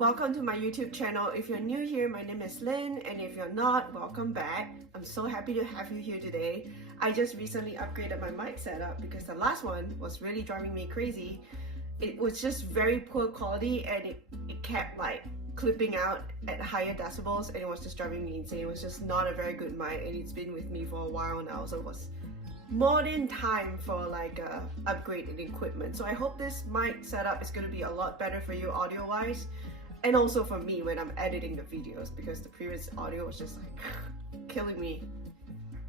Welcome to my YouTube channel. If you're new here, my name is Lynn, and if you're not, welcome back. I'm so happy to have you here today. I just recently upgraded my mic setup because the last one was really driving me crazy. It was just very poor quality and it kept like clipping out at higher decibels, and it was just driving me insane. It was just not a very good mic, and it's been with me for a while now, so it was more than time for like a upgrade in equipment. So I hope this mic setup is going to be a lot better for you audio wise, and also for me when I'm editing the videos, because the previous audio was just like killing me.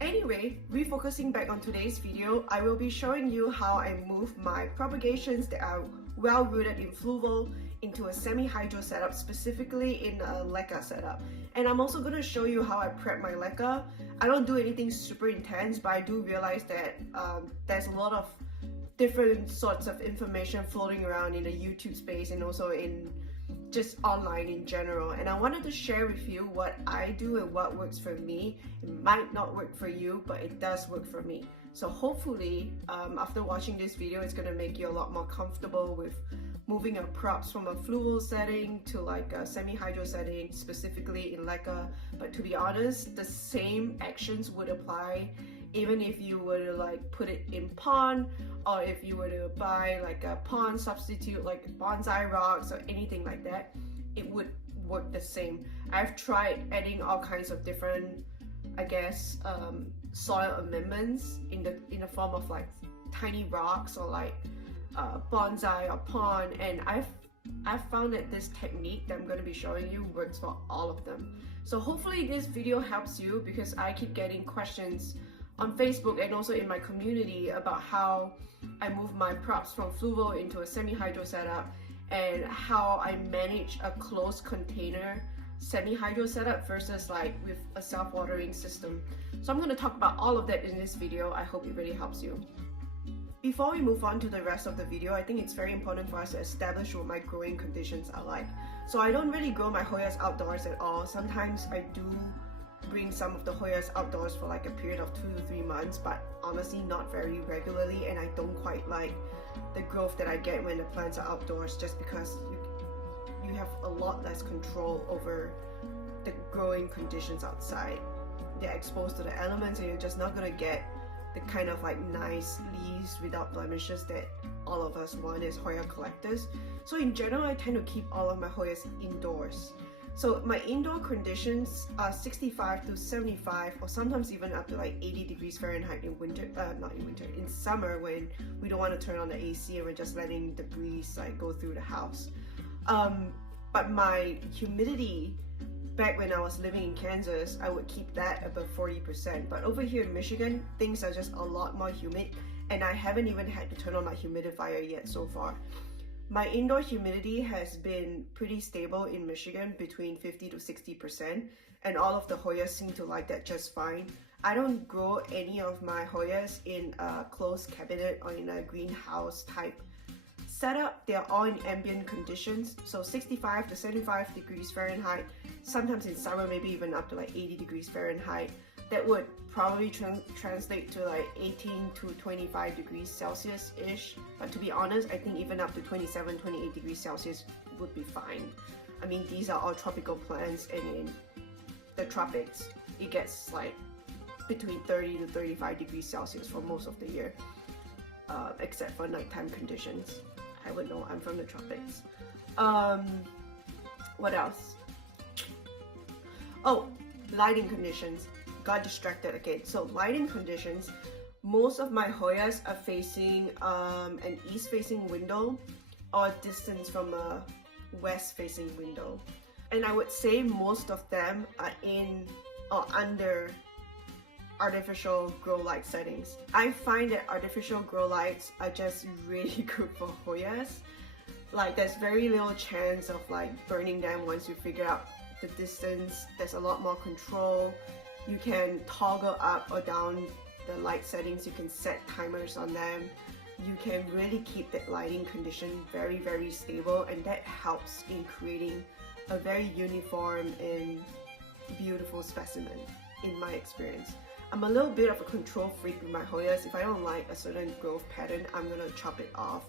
Anyway, refocusing back on today's video, I will be showing you how I move my propagations that are well rooted in fluval into a semi-hydro setup, specifically in a Leca setup. And I'm also going to show you how I prep my Leca. I don't do anything super intense, but I do realize that there's a lot of different sorts of information floating around in the YouTube space and also in just online in general, and I wanted to share with you what I do and what works for me. It might not work for you, but it does work for me. So hopefully after watching this video, it's going to make you a lot more comfortable with moving your props from a fluval setting to like a semi-hydro setting, specifically in Leca. But to be honest, the same actions would apply even if you were to like put it in pond, or if you were to buy like a pond substitute like bonsai rocks or anything like that, it would work the same. I've tried adding all kinds of different, I guess, soil amendments in the form of like tiny rocks or like bonsai or pond, and I've found that this technique that I'm going to be showing you works for all of them. So hopefully this video helps you, because I keep getting questions on Facebook and also in my community about how I move my props from fluval into a semi-hydro setup and how I manage a closed container semi-hydro setup versus like with a self-watering system. So I'm going to talk about all of that in this video. I hope it really helps you. Before we move on to the rest of the video, I think it's very important for us to establish what my growing conditions are like. So I don't really grow my Hoyas outdoors at all. Sometimes I do bring some of the Hoyas outdoors for like a period of 2 to 3 months, but honestly not very regularly, and I don't quite like the growth that I get when the plants are outdoors, just because you have a lot less control over the growing conditions outside. They're exposed to the elements, and you're just not gonna get the kind of like nice leaves without blemishes that all of us want as Hoya collectors. So in general, I tend to keep all of my Hoyas indoors. So my indoor conditions are 65 to 75, or sometimes even up to like 80 degrees Fahrenheit in winter, not in winter, in summer, when we don't want to turn on the AC and we're just letting the breeze like go through the house. But my humidity, back when I was living in Kansas, I would keep that above 40%. But over here in Michigan, things are just a lot more humid, and I haven't even had to turn on my humidifier yet so far. My indoor humidity has been pretty stable in Michigan, between 50 to 60%, and all of the Hoyas seem to like that just fine. I don't grow any of my Hoyas in a closed cabinet or in a greenhouse type setup. They're all in ambient conditions, so 65 to 75 degrees Fahrenheit, sometimes in summer maybe even up to like 80 degrees Fahrenheit. That would probably translate to like 18 to 25 degrees Celsius-ish. But to be honest, I think even up to 27, 28 degrees Celsius would be fine. I mean, these are all tropical plants, and in the tropics, it gets like between 30 to 35 degrees Celsius for most of the year, except for nighttime conditions. I would know, I'm from the tropics. What else? Oh, lighting conditions. Got distracted again. So lighting conditions, most of my Hoyas are facing an east facing window or distance from a west facing window, and I would say most of them are in or under artificial grow light settings. I find that artificial grow lights are just really good for Hoyas. Like there's very little chance of like burning them once you figure out the distance. There's a lot more control. You can toggle up or down the light settings. You can set timers on them. You can really keep that lighting condition very, very stable, and that helps in creating a very uniform and beautiful specimen, in my experience. I'm a little bit of a control freak with my Hoyas. If I don't like a certain growth pattern, I'm gonna chop it off.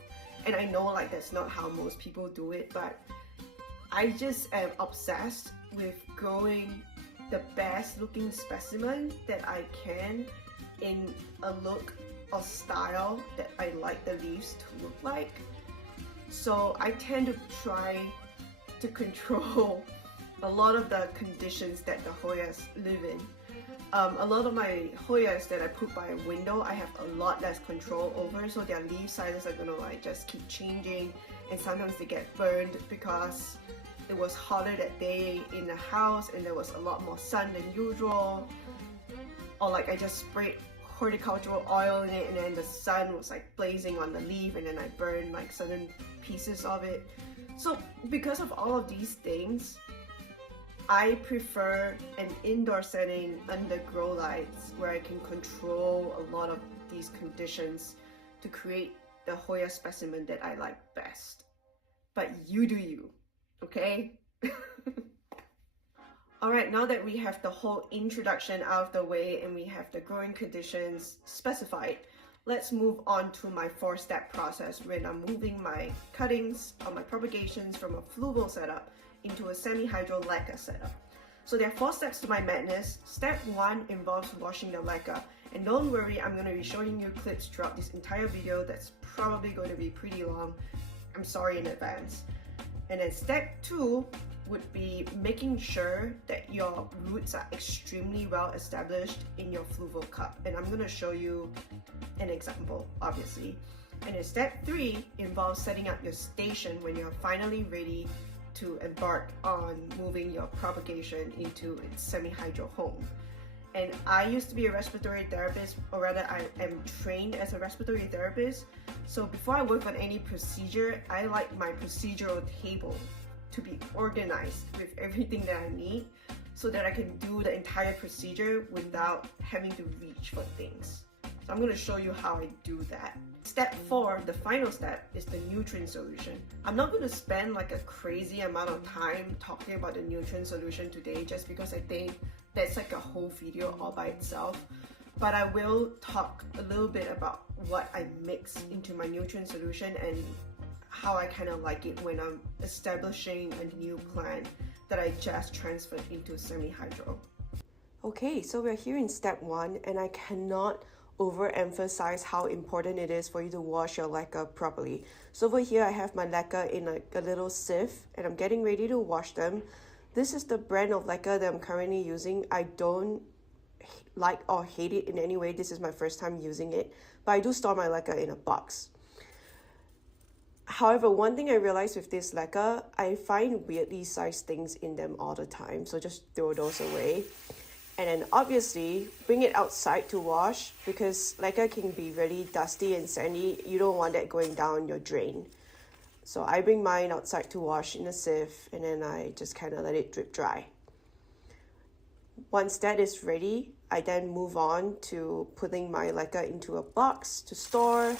And I know like that's not how most people do it, but I just am obsessed with growing the best looking specimen that I can in a look or style that I like the leaves to look like. So I tend to try to control a lot of the conditions that the Hoyas live in. A lot of my Hoyas that I put by a window, I have a lot less control over, so their leaf sizes are gonna like just keep changing, and sometimes they get burned because it was hotter that day in the house and there was a lot more sun than usual, or like I just sprayed horticultural oil in it and then the sun was like blazing on the leaf and then I burned like certain pieces of it. So because of all of these things, I prefer an indoor setting under grow lights where I can control a lot of these conditions to create the Hoya specimen that I like best. But you do you, okay? Alright, now that we have the whole introduction out of the way and we have the growing conditions specified, let's move on to my 4-step process when I'm moving my cuttings or my propagations from a fluval setup into a semi-hydro Leca setup. So there are 4 steps to my madness. Step 1 involves washing the Leca, and don't worry, I'm going to be showing you clips throughout this entire video that's probably going to be pretty long. I'm sorry in advance. And then step 2 would be making sure that your roots are extremely well established in your fluval cup, and I'm going to show you an example, obviously. And then step 3 involves setting up your station when you're finally ready to embark on moving your propagation into its semi-hydro home. And I used to be a respiratory therapist, or rather I am trained as a respiratory therapist. So before I work on any procedure, I like my procedural table to be organized with everything that I need so that I can do the entire procedure without having to reach for things. So I'm going to show you how I do that. Step 4, the final step, is the nutrient solution. I'm not going to spend like a crazy amount of time talking about the nutrient solution today just because I think that's like a whole video all by itself. But I will talk a little bit about what I mix into my nutrient solution and how I kind of like it when I'm establishing a new plant that I just transferred into semi-hydro. Okay, so we're here in step 1, and I cannot overemphasize how important it is for you to wash your Leca properly. So over here I have my Leca in like a little sieve and I'm getting ready to wash them. This is the brand of Leca that I'm currently using. I don't like or hate it in any way. This is my first time using it, but I do store my Leca in a box. However, one thing I realized with this Leca, I find weirdly sized things in them all the time, so just throw those away. And then obviously bring it outside to wash because Leca can be really dusty and sandy. You don't want that going down your drain. So I bring mine outside to wash in a sieve and then I just kind of let it drip dry. Once that is ready, I then move on to putting my Leca into a box to store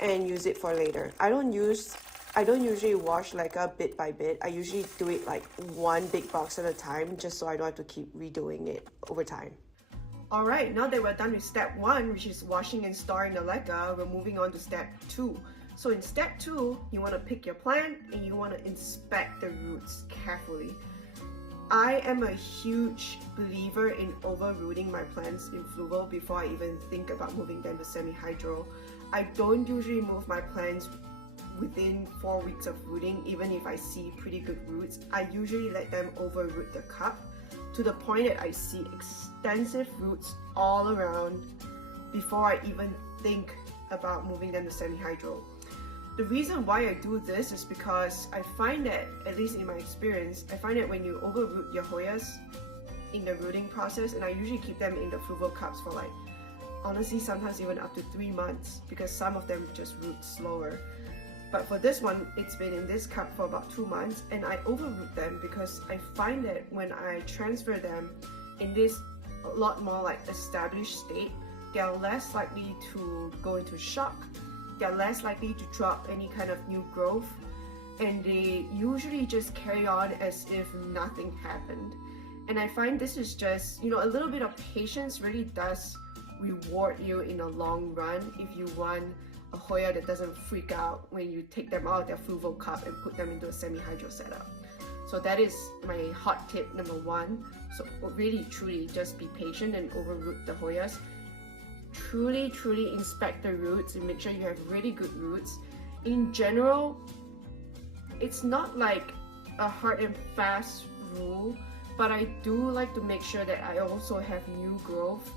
and use it for later. I don't usually wash Leca bit by bit. I usually do it like one big box at a time just so I don't have to keep redoing it over time. Alright, now that we're done with step 1, which is washing and storing the Leca, we're moving on to step 2. So in step 2, you want to pick your plant and you want to inspect the roots carefully. I am a huge believer in over-rooting my plants in fluval before I even think about moving them to semi-hydro. I don't usually move my plants within 4 weeks of rooting, even if I see pretty good roots. I usually let them over-root the cup to the point that I see extensive roots all around before I even think about moving them to semi-hydro. The reason why I do this is because I find that, at least in my experience, I find that when you over-root your Hoyas in the rooting process, and I usually keep them in the fluval cups for like, honestly, sometimes even up to 3 months because some of them just root slower. But for this one, it's been in this cup for about 2 months and I overroot them because I find that when I transfer them in this a lot more like established state, they are less likely to go into shock, they're less likely to drop any kind of new growth, and they usually just carry on as if nothing happened. And I find this is just, a little bit of patience really does reward you in the long run if you want a Hoya that doesn't freak out when you take them out of their fluval cup and put them into a semi-hydro setup. So that is my hot tip number 1. So really truly just be patient and overroot the Hoyas. Truly inspect the roots and make sure you have really good roots. In general, it's not like a hard and fast rule, but I do like to make sure that I also have new growth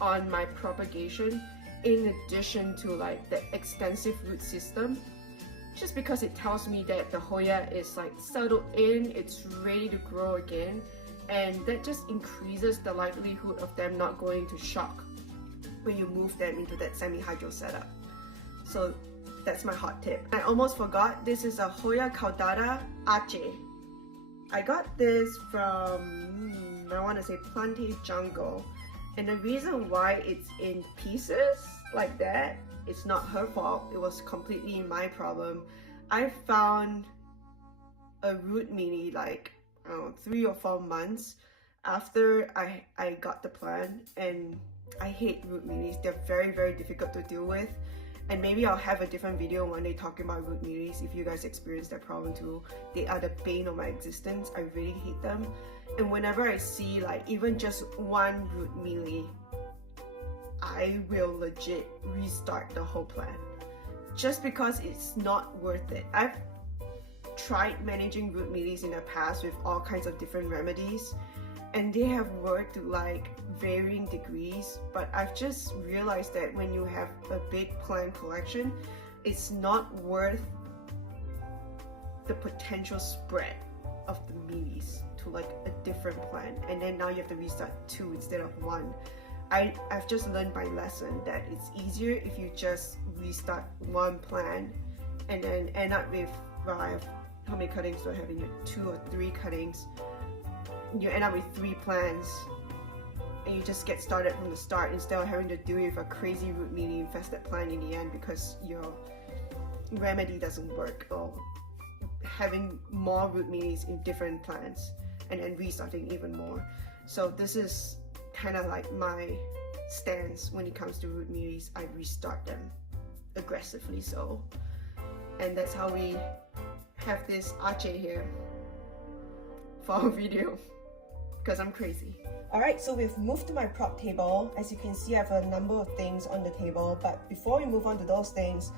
on my propagation in addition to like the extensive root system, just because it tells me that the Hoya is like settled in, it's ready to grow again, and that just increases the likelihood of them not going to shock when you move them into that semi-hydro setup. So that's my hot tip. I almost forgot, this is a Hoya caudata Aceh. I got this from, I want to say Plante Jungle. And the reason why it's in pieces like that, it's not her fault. It was completely my problem. I found a root mealy like, I don't know, 3 or 4 months after I got the plant, and I hate root mealies. They're very difficult to deal with. And maybe I'll have a different video one day talking about root mealies if you guys experience that problem too. They are the bane of my existence. I really hate them. And whenever I see like even just one root mealy, I will legit restart the whole plant. Just because it's not worth it. I've tried managing root mealies in the past with all kinds of different remedies, and they have worked to like varying degrees, but I've just realized that when you have a big plant collection, it's not worth the potential spread of the mealies to like a different plant, and then now you have to restart 2 instead of 1. I've just learned my lesson that it's easier if you just restart 1 plant and then end up with, well, I have, how many cuttings do I have in here? 2 or 3 cuttings. You end up with 3 plants, and you just get started from the start instead of having to deal with a crazy root mealy infested plant in the end because your remedy doesn't work, or having more root mealies in different plants and then restarting even more. So this is kind of like my stance when it comes to root mealies. I restart them aggressively so, and that's how we have this Aceh here for our video, because I'm crazy. Alright, so we've moved to my prop table. As you can see, I have a number of things on the table, but before we move on to those things,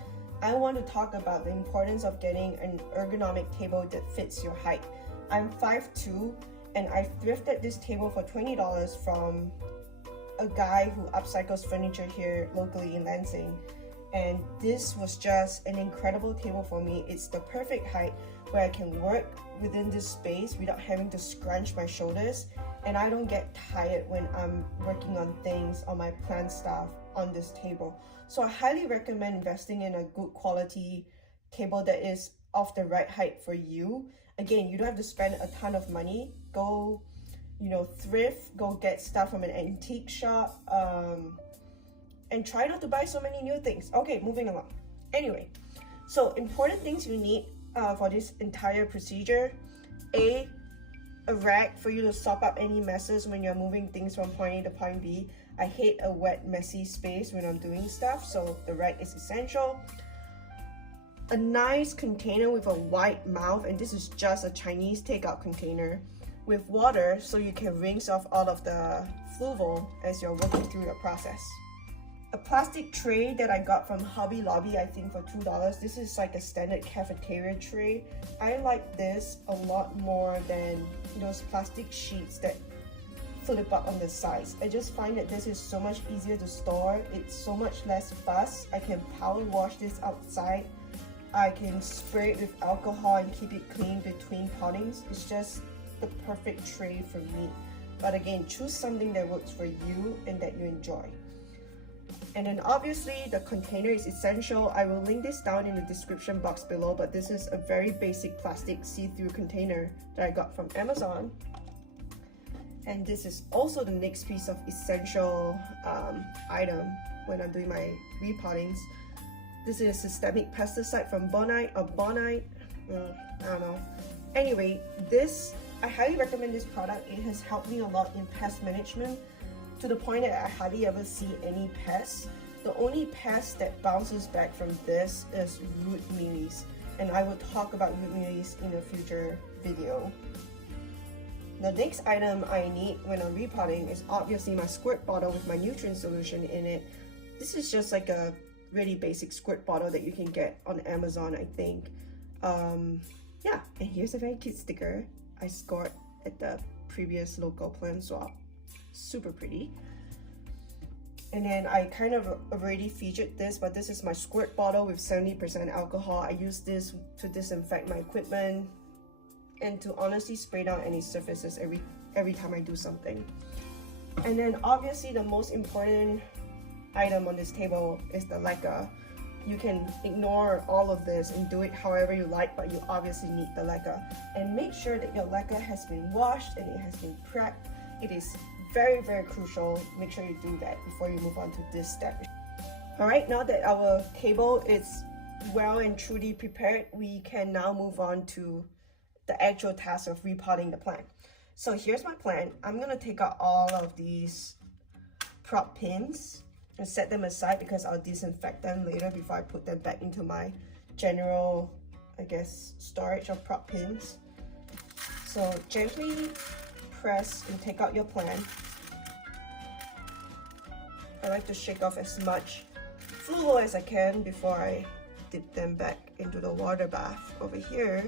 I want to talk about the importance of getting an ergonomic table that fits your height. I'm 5'2", and I thrifted this table for $20 from a guy who upcycles furniture here locally in Lansing. And this was just an incredible table for me. It's the perfect height where I can work within this space without having to scrunch my shoulders, and I don't get tired when I'm working on things on my plant stuff on this table. So I highly recommend investing in a good quality table that is of the right height for you. Again, you don't have to spend a ton of money. Go, you know, thrift, go get stuff from an antique shop, and try not to buy so many new things. Okay, moving along. Anyway, so important things you need for this entire procedure. A rack for you to sop up any messes when you're moving things from point A to point B. I hate a wet, messy space when I'm doing stuff, so the rack is essential. A nice container with a wide mouth, and this is just a Chinese takeout container, with water so you can rinse off all of the fluval as you're working through the process. A plastic tray that I got from Hobby Lobby, I think for $2. This is like a standard cafeteria tray. I like this a lot more than those plastic sheets that flip up on the sides. I just find that this is so much easier to store. It's so much less fuss. I can power wash this outside. I can spray it with alcohol and keep it clean between pottings. It's just the perfect tray for me. But again, choose something that works for you and that you enjoy. And then obviously the container is essential. I will link this down in the description box below, but this is a very basic plastic see-through container that I got from Amazon. And this is also the next piece of essential item when I'm doing my repottings. This is systemic pesticide from Bonite or Bonite, I don't know. Anyway, I highly recommend this product. It has helped me a lot in pest management, to the point that I hardly ever see any pests. The only pest that bounces back from this is root mealies, and I will talk about root mealies in a future video. The next item I need when I'm repotting is obviously my squirt bottle with my nutrient solution in it. This is just like a really basic squirt bottle that you can get on Amazon, I think. Yeah, and here's a very cute sticker I scored at the previous local plant swap. Super pretty. And then I kind of already featured this, but this is my squirt bottle with 70% alcohol. I use this to disinfect my equipment and to honestly spray down any surfaces every time I do something. And then obviously the most important item on this table is the Leca. You can ignore all of this and do it however you like, but you obviously need the Leca. And make sure that your Leca has been washed and it has been prepped. It is very, very crucial. Make sure you do that before you move on to this step. Alright, now that our table is well and truly prepared, we can now move on to the actual task of repotting the plant. So here's my plant. I'm gonna take out all of these prop pins and set them aside because I'll disinfect them later before I put them back into my general, I guess, storage of prop pins. So gently press and take out your plant. I like to shake off as much fluid as I can before I dip them back into the water bath over here.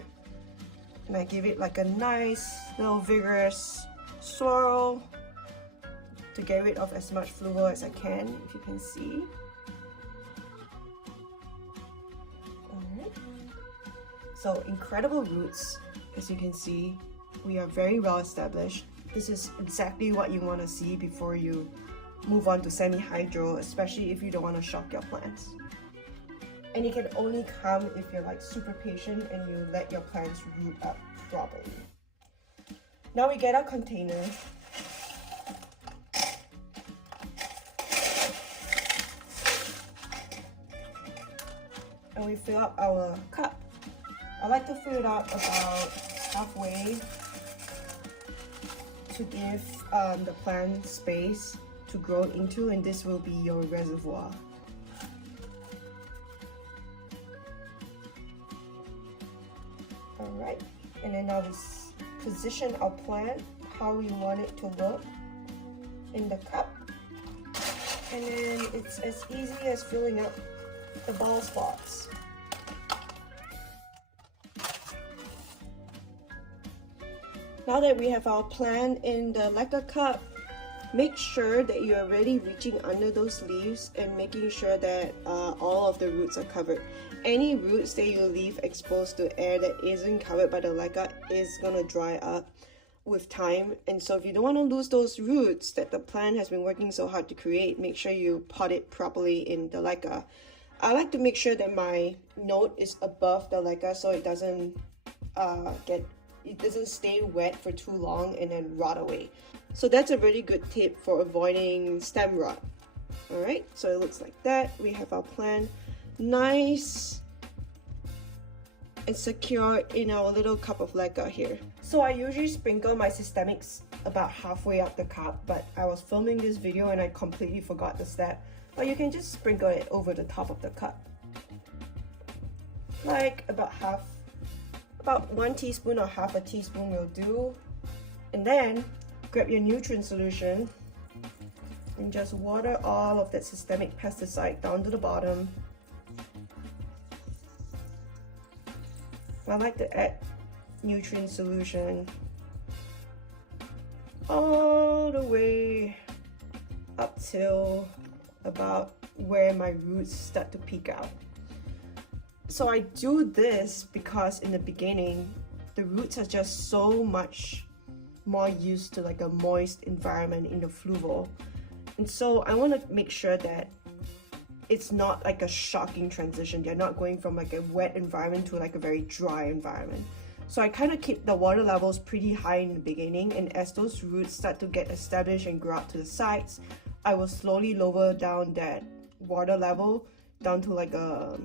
And I give it like a nice little vigorous swirl to get rid of as much fluid as I can, if you can see. Alright. So incredible roots, as you can see. We are very well established. This is exactly what you want to see before you move on to semi-hydro, especially if you don't want to shock your plants. And it can only come if you're like super patient and you let your plants root up properly. Now we get our container. And we fill up our cup. I like to fill it up about halfway to give the plant space to grow into, and this will be your reservoir. Alright, and then now we position our plant how we want it to look in the cup. And then it's as easy as filling up the ball spots. Now that we have our plant in the Leca cup, make sure that you are really reaching under those leaves and making sure that all of the roots are covered. Any roots that you leave exposed to air that isn't covered by the Leca is gonna dry up with time. And so if you don't want to lose those roots that the plant has been working so hard to create, make sure you pot it properly in the Leca. I like to make sure that my note is above the Leca so it doesn't stay wet for too long and then rot away. So that's a really good tip for avoiding stem rot. Alright, so it looks like that. We have our plant nice and secure in our little cup of Leca here. So I usually sprinkle my systemics about halfway up the cup, but I was filming this video and I completely forgot the step. But you can just sprinkle it over the top of the cup. Like about 1 teaspoon or half a teaspoon will do. And then grab your nutrient solution and just water all of that systemic pesticide down to the bottom. I like to add nutrient solution all the way up till about where my roots start to peek out. So I do this because in the beginning, the roots are just so much more used to like a moist environment in the fluval. And so I want to make sure that it's not like a shocking transition. They're not going from like a wet environment to like a very dry environment. So I kind of keep the water levels pretty high in the beginning, and as those roots start to get established and grow out to the sides, I will slowly lower down that water level down to like a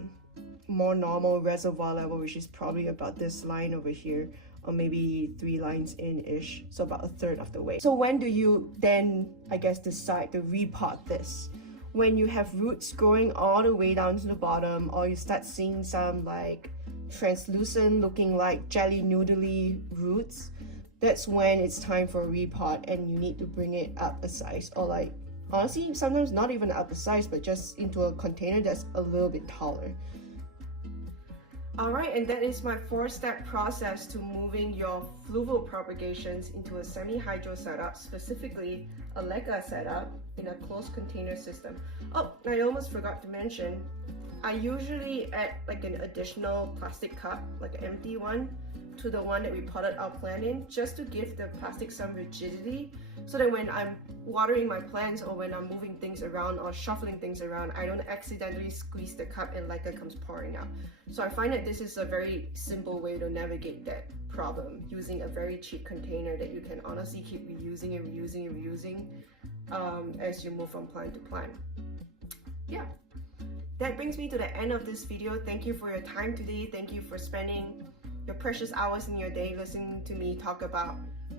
more normal reservoir level, which is probably about this line over here, or maybe 3 lines in-ish, so about 1/3 of the way. So when do you then, I guess, decide to repot this? When you have roots growing all the way down to the bottom, or you start seeing some like translucent, looking like jelly noodly roots, that's when it's time for a repot and you need to bring it up a size, or like honestly sometimes not even up a size but just into a container that's a little bit taller. Alright, and that is my 4-step process to moving your fluval propagations into a semi-hydro setup, specifically a Leca setup in a closed container system. Oh, I almost forgot to mention, I usually add like an additional plastic cup, like an empty one, to the one that we potted our plant in, just to give the plastic some rigidity, so that when I'm watering my plants or when I'm moving things around or shuffling things around, I don't accidentally squeeze the cup and Leca comes pouring out. So I find that this is a very simple way to navigate that problem, using a very cheap container that you can honestly keep reusing and reusing and reusing as you move from plant to plant. Yeah. That brings me to the end of this video. Thank you for your time today. Thank you for spending your precious hours in your day listening to me talk about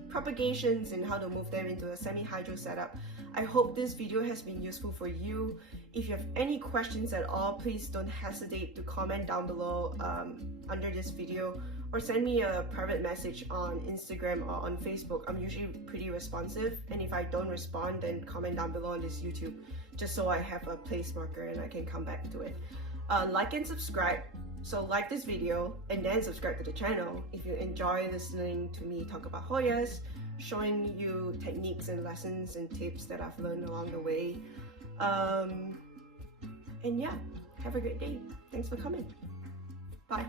propagations and how to move them into a semi-hydro setup. I hope this video has been useful for you. If you have any questions at all, please don't hesitate to comment down below under this video, or send me a private message on Instagram or on Facebook. I'm usually pretty responsive, and if I don't respond, then comment down below on this YouTube, just so I have a place marker and I can come back to it. Like and subscribe. So like this video and then subscribe to the channel if you enjoy listening to me talk about Hoyas, showing you techniques and lessons and tips that I've learned along the way. And yeah, have a great day. Thanks for coming. Bye.